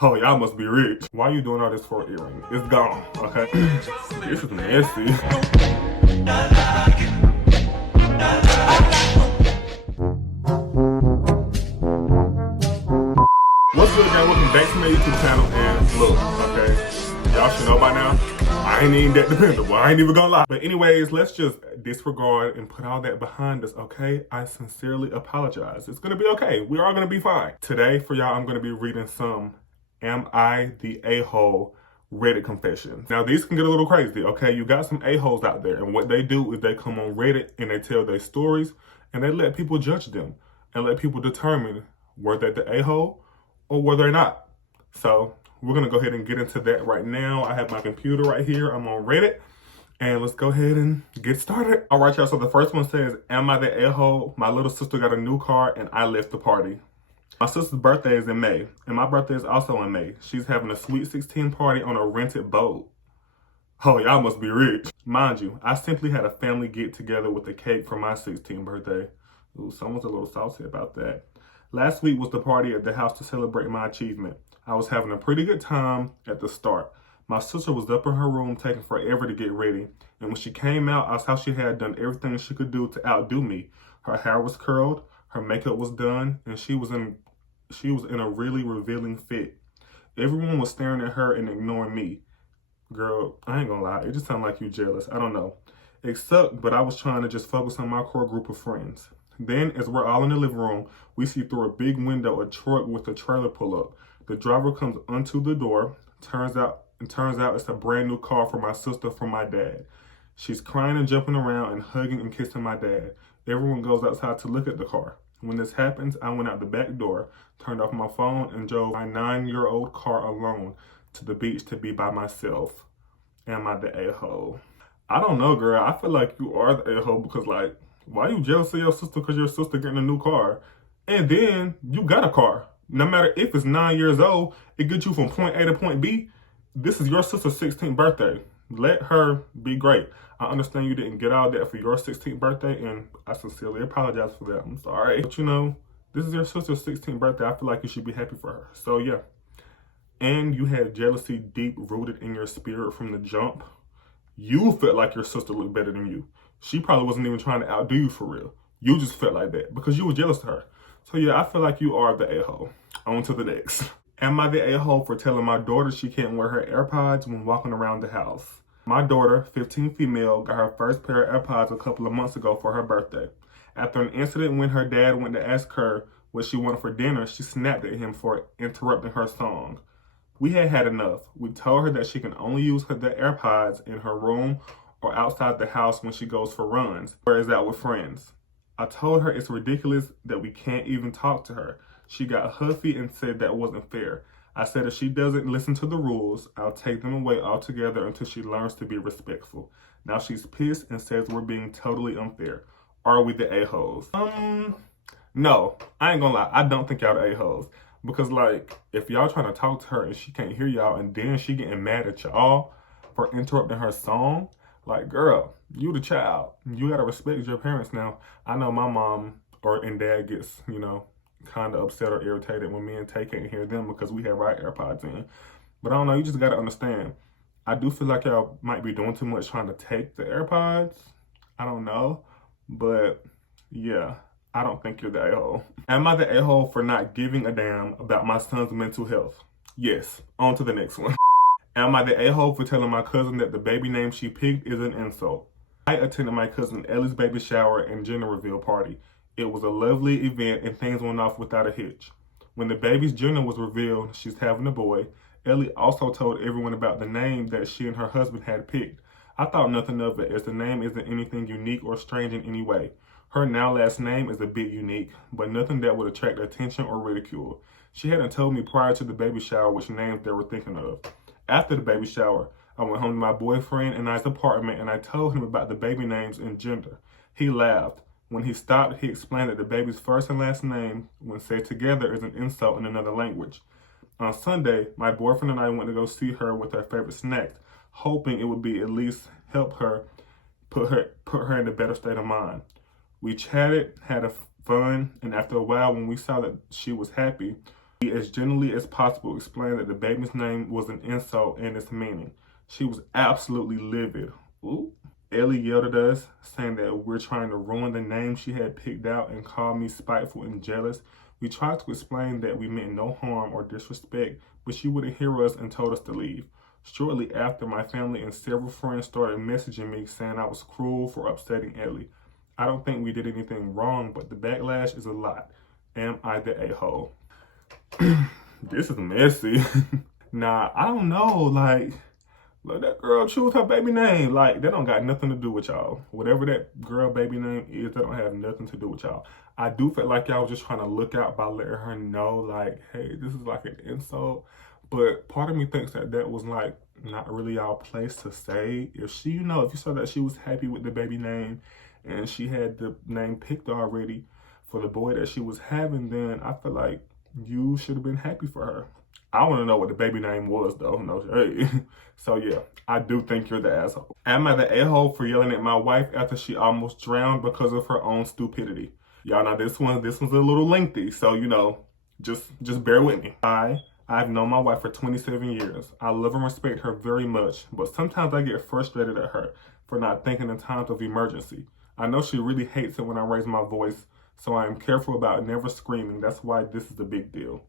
Oh, y'all must be rich. Why are you doing all this for an earring? It's gone, okay? This is messy. What's good, guys? Welcome back to my YouTube channel. And look, okay, y'all should know by now, I ain't even that dependable. I ain't even gonna lie. But anyways, let's just disregard and put all that behind us, okay? I sincerely apologize. It's gonna be okay. We are gonna be fine. Today, for y'all, I'm gonna be reading some Am I the A-hole Reddit confessions. Now, these can get a little crazy, okay? You got some A-holes out there, and what they do is they come on Reddit and they tell their stories, and they let people judge them and let people determine were they the A-hole or were they not. So we're gonna go ahead and get into that right now. I have my computer right here. I'm on Reddit. And let's go ahead and get started. All right, y'all. So the first one says, am I the a-hole? My little sister got a new car and I left the party. My sister's birthday is in May, and my birthday is also in May. She's having a sweet 16 party on a rented boat. Oh, y'all must be rich. Mind you, I simply had a family get together with a cake for my 16th birthday. Ooh, someone's a little salty about that. Last week was the party at the house to celebrate my achievement. I was having a pretty good time at the start. My sister was up in her room taking forever to get ready, and when she came out, I saw she had done everything she could do to outdo me. Her hair was curled, her makeup was done, and she was in a really revealing fit. Everyone was staring at her and ignoring me. Girl, I ain't gonna lie, it just sounded like you jealous. I don't know. It sucked, but I was trying to just focus on my core group of friends. Then, as we're all in the living room, we see through a big window a truck with a trailer pull up. The driver comes onto the door. Turns out it's a brand new car for my sister from my dad. She's crying and jumping around and hugging and kissing my dad. Everyone goes outside to look at the car. When this happens, I went out the back door, turned off my phone, and drove my 9-year-old car alone to the beach to be by myself. Am I the a-hole? I don't know, girl. I feel like you are the a-hole because, like, why you jealous of your sister because your sister getting a new car? And then you got a car. No matter if it's 9 years old, it gets you from point A to point B. This is your sister's 16th birthday. Let her be great. I understand you didn't get all that for your 16th birthday, and I sincerely apologize for that. I'm sorry. But you know, this is your sister's 16th birthday. I feel like you should be happy for her. So yeah. And you had jealousy deep rooted in your spirit from the jump. You felt like your sister looked better than you. She probably wasn't even trying to outdo you for real. You just felt like that because you were jealous of her. So yeah, I feel like you are the a-hole. On to the next. Am I the a-hole for telling my daughter she can't wear her AirPods when walking around the house? My daughter, 15 female, got her first pair of AirPods a couple of months ago for her birthday. After an incident when her dad went to ask her what she wanted for dinner, she snapped at him for interrupting her song. We had had enough. We told her that she can only use the AirPods in her room or outside the house when she goes for runs or is out with friends. I told her it's ridiculous that we can't even talk to her. She got huffy and said that wasn't fair. I said if she doesn't listen to the rules, I'll take them away altogether until she learns to be respectful. Now she's pissed and says we're being totally unfair. Are we the a-holes? No, I ain't gonna lie. I don't think y'all the a-holes. Because like, if y'all trying to talk to her and she can't hear y'all and then she getting mad at y'all for interrupting her song, like, girl, you the child. You gotta respect your parents now. I know my mom and dad gets, kind of upset or irritated when me and Tay can't hear them because we have our AirPods in. But I don't know, you just gotta understand. I do feel like y'all might be doing too much trying to take the AirPods. I don't know. But yeah, I don't think you're the a-hole. Am I the a-hole for not giving a damn about my son's mental health? Yes. On to the next one. Am I the a-hole for telling my cousin that the baby name she picked is an insult? I attended my cousin Ellie's baby shower and gender reveal party. It was a lovely event and things went off without a hitch. When the baby's gender was revealed, she's having a boy, Ellie also told everyone about the name that she and her husband had picked. I thought nothing of it as the name isn't anything unique or strange in any way. Her now last name is a bit unique, but nothing that would attract attention or ridicule. She hadn't told me prior to the baby shower which names they were thinking of. After the baby shower, I went home to my boyfriend and I's apartment and I told him about the baby names and gender. He laughed. When he stopped, he explained that the baby's first and last name, when said together, is an insult in another language. On Sunday, my boyfriend and I went to go see her with her favorite snacks, hoping it would be at least help her put her in a better state of mind. We chatted, had fun, and after a while, when we saw that she was happy, He, as gently as possible, explained that the baby's name was an insult and its meaning. She was absolutely livid. Ooh. Ellie yelled at us, saying that we're trying to ruin the name she had picked out and called me spiteful and jealous. We tried to explain that we meant no harm or disrespect, but she wouldn't hear us and told us to leave. Shortly after, my family and several friends started messaging me saying I was cruel for upsetting Ellie. I don't think we did anything wrong, but the backlash is a lot. Am I the a-hole? This is messy. Nah, I don't know, like, let that girl choose her baby name. Like, that don't got nothing to do with y'all. Whatever that girl baby name is, that don't have nothing to do with y'all. I do feel like y'all was just trying to look out by letting her know, like, hey, this is like an insult. But part of me thinks that that was like not really y'all place to say. If she, if you saw that she was happy with the baby name and she had the name picked already for the boy that she was having, then I feel like you should have been happy for her. I want to know what the baby name was, though. No, hey. So, yeah, I do think you're the asshole. Am I the a-hole for yelling at my wife after she almost drowned because of her own stupidity? Y'all know this one's a little lengthy, so, just bear with me. I've known my wife for 27 years. I love and respect her very much, but sometimes I get frustrated at her for not thinking in times of emergency. I know she really hates it when I raise my voice, so I am careful about never screaming. That's why this is a big deal.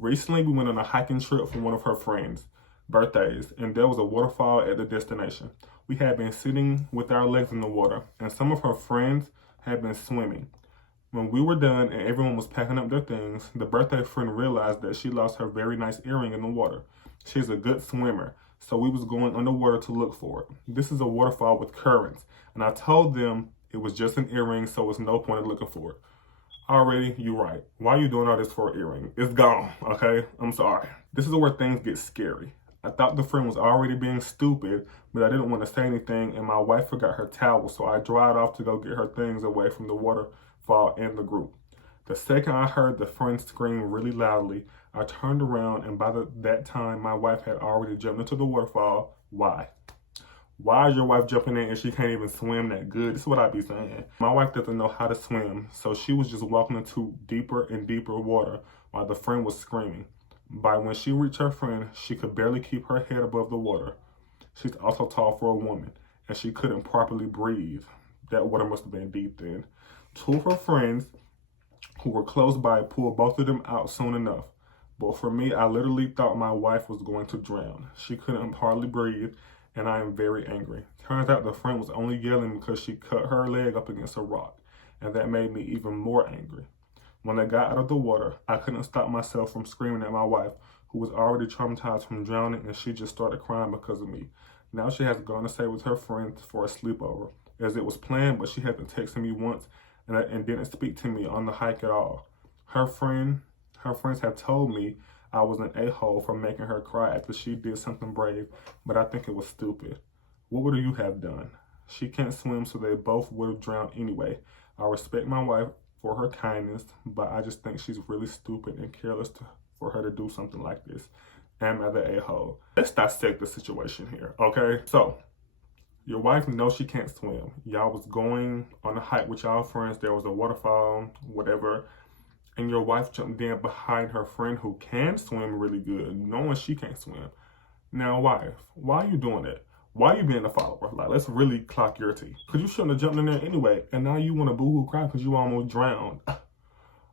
Recently, we went on a hiking trip for one of her friends' birthdays, and there was a waterfall at the destination. We had been sitting with our legs in the water, and some of her friends had been swimming. When we were done and everyone was packing up their things, the birthday friend realized that she lost her very nice earring in the water. She's a good swimmer, so we was going underwater to look for it. This is a waterfall with currents, and I told them it was just an earring, so it's no point in looking for it. Already, you right. Why are you doing all this for an earring? It's gone, okay? I'm sorry. This is where things get scary. I thought the friend was already being stupid, but I didn't want to say anything, and my wife forgot her towel, so I dried off to go get her things away from the waterfall and the group. The second I heard the friend scream really loudly, I turned around, and by that time, my wife had already jumped into the waterfall. Why? Why is your wife jumping in and she can't even swim that good? This is what I be saying. My wife doesn't know how to swim, so she was just walking into deeper and deeper water while the friend was screaming. By when she reached her friend, she could barely keep her head above the water. She's also tall for a woman, and she couldn't properly breathe. That water must have been deep then. Two of her friends who were close by pulled both of them out soon enough. But for me, I literally thought my wife was going to drown. She couldn't hardly breathe, and I am very angry. Turns out the friend was only yelling because she cut her leg up against a rock, and that made me even more angry. When I got out of the water, I couldn't stop myself from screaming at my wife, who was already traumatized from drowning, and she just started crying because of me. Now she has gone to stay with her friends for a sleepover, as it was planned, but she hadn't texted me once and didn't speak to me on the hike at all. Her friends have told me I was an a-hole for making her cry after she did something brave, but I think it was stupid. What would you have done? She can't swim, so they both would have drowned anyway. I respect my wife for her kindness, but I just think she's really stupid and careless for her to do something like this. Am I the a-hole? Let's dissect the situation here, okay? So, your wife knows she can't swim. Y'all was going on a hike with y'all friends. There was a waterfall, whatever. And your wife jumped in behind her friend who can swim really good, knowing she can't swim. Now, wife, why are you doing that? Why are you being a follower? Like, let's really clock your tea. Because you shouldn't have jumped in there anyway. And now you want to boo-hoo cry because you almost drowned.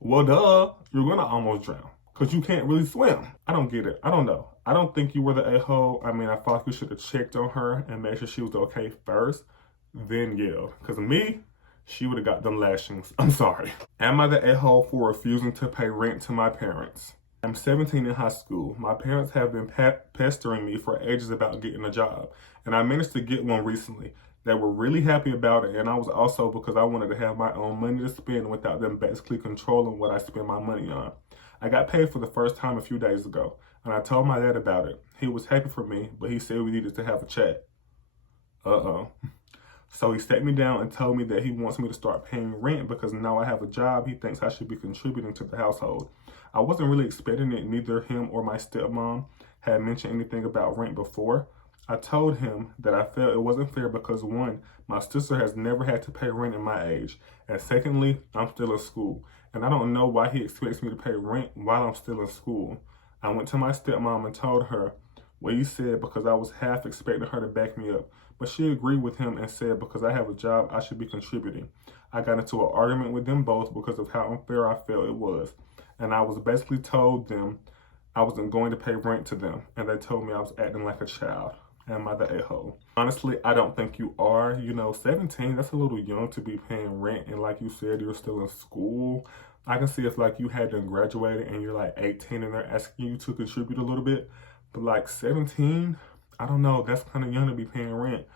Well, duh, you're going to almost drown because you can't really swim. I don't get it. I don't know. I don't think you were the a-hole. I mean, I thought you should have checked on her and made sure she was okay first, then yelled. Because me, she would have got them lashings. I'm sorry. Am I the a-hole for refusing to pay rent to my parents? I'm 17 in high school. My parents have been pestering me for ages about getting a job, and I managed to get one recently. They were really happy about it, and I was also because I wanted to have my own money to spend without them basically controlling what I spend my money on. I got paid for the first time a few days ago, and I told my dad about it. He was happy for me, but he said we needed to have a chat. Uh-oh. So he sat me down and told me that he wants me to start paying rent because now I have a job. He thinks I should be contributing to the household. I wasn't really expecting it. Neither him or my stepmom had mentioned anything about rent before. I told him that I felt it wasn't fair because one, my sister has never had to pay rent at my age, and secondly, I'm still in school, and I don't know why he expects me to pay rent while I'm still in school. I went to my stepmom and told her what he said because I was half expecting her to back me up, but she agreed with him and said because I have a job, I should be contributing. I got into an argument with them both because of how unfair I felt it was, and I was basically told them I wasn't going to pay rent to them, and they told me I was acting like a child. Am I the a-hole? Honestly, I don't think you are. 17, that's a little young to be paying rent, and like you said, you're still in school. I can see if like you hadn't graduated and you're like 18 and they're asking you to contribute a little bit, but like 17, I don't know, that's kind of young to be paying rent.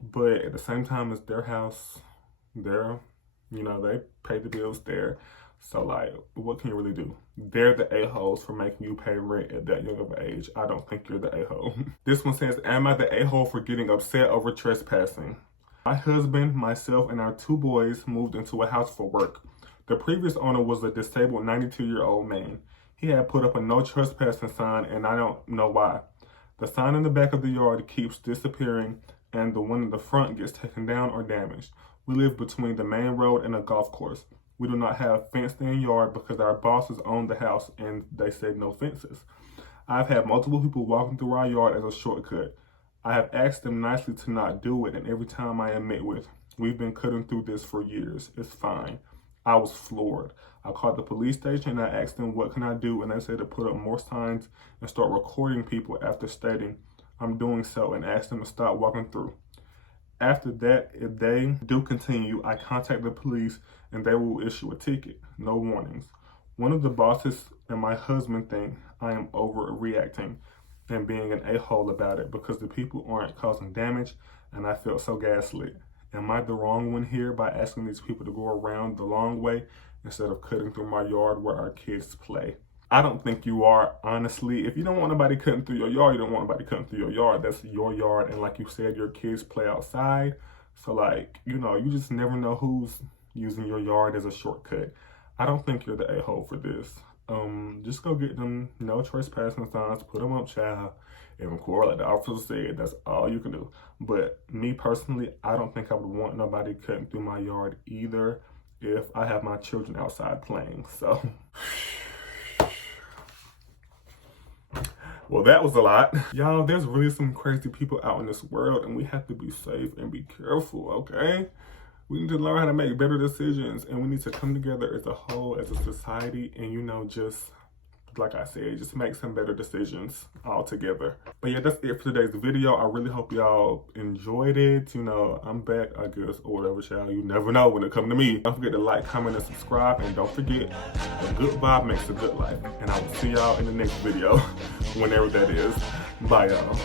But at the same time, it's their house, they pay the bills there. So like, what can you really do? They're the a-holes for making you pay rent at that young of an age. I don't think you're the a-hole. This one says, am I the a-hole for getting upset over trespassing? My husband, myself, and our 2 boys moved into a house for work. The previous owner was a disabled 92-year-old man. He had put up a no trespassing sign, and I don't know why. The sign in the back of the yard keeps disappearing, and the one in the front gets taken down or damaged. We live between the main road and a golf course. We do not have fenced-in yard because our bosses own the house and they said no fences. I've had multiple people walking through our yard as a shortcut. I have asked them nicely to not do it, and every time I am met with, we've been cutting through this for years. It's fine. I was floored. I called the police station and I asked them what can I do, and they said to put up more signs and start recording people after stating I'm doing so, and asked them to stop walking through. After that, if they do continue, I contact the police and they will issue a ticket. No warnings. One of the bosses and my husband think I am overreacting and being an a-hole about it because the people aren't causing damage, and I felt so gaslit. Am I the wrong one here by asking these people to go around the long way instead of cutting through my yard where our kids play? I don't think you are, honestly. If you don't want nobody cutting through your yard, you don't want nobody cutting through your yard. That's your yard, and like you said, your kids play outside. So like, you just never know who's using your yard as a shortcut. I don't think you're the a-hole for this. Just go get them no trespassing signs, put them up, child, and record like the officer said. That's all you can do. But me personally, I don't think I would want nobody cutting through my yard either if I have my children outside playing. So well, that was a lot. Y'all, there's really some crazy people out in this world, and we have to be safe and be careful, okay? We need to learn how to make better decisions, and we need to come together as a whole, as a society, and just, like I said, just make some better decisions all together. But yeah, that's it for today's video. I really hope y'all enjoyed it. I'm back, I guess, or whatever, child. You never know when it comes to me. Don't forget to like, comment, and subscribe, and don't forget, a good vibe makes a good life. And I will see y'all in the next video, whenever that is. Bye, y'all.